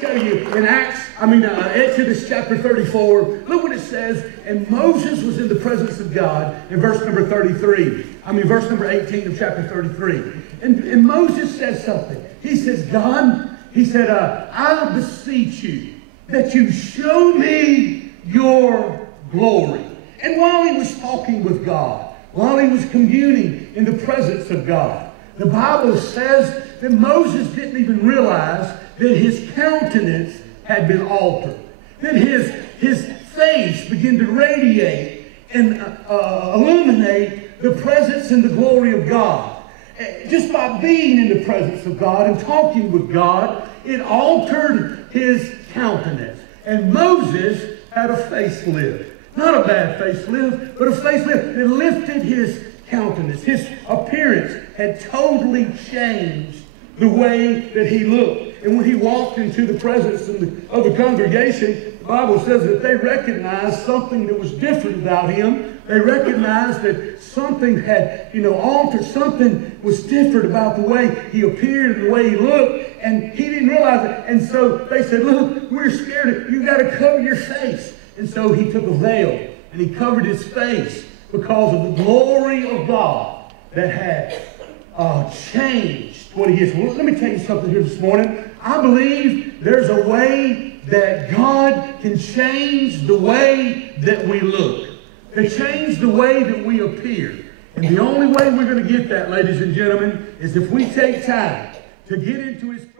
tell you in Exodus chapter 34, look what it says. And Moses was in the presence of God in verse number 18 of chapter 33. And Moses says something. He says, God, he said, I beseech you that you show me your glory. And while he was talking with God, while he was communing in the presence of God, the Bible says that Moses didn't even realize that his countenance had been altered. That his face began to radiate and illuminate the presence and the glory of God. Just by being in the presence of God and talking with God, it altered his countenance. And Moses had a facelift. Not a bad facelift, but a facelift that lifted his countenance. His appearance had totally changed the way that he looked. And when he walked into the presence of the congregation, the Bible says that they recognized something that was different about him. They recognized that something had, altered. Something was different about the way he appeared and the way he looked. And he didn't realize it. And so they said, look, we're scared. You got to cover your face. And so he took a veil and he covered his face because of the glory of God that had changed what he is. Well, let me tell you something here this morning. I believe there's a way that God can change the way that we look, to change the way that we appear. And the only way we're going to get that, ladies and gentlemen, is if we take time to get into his presence.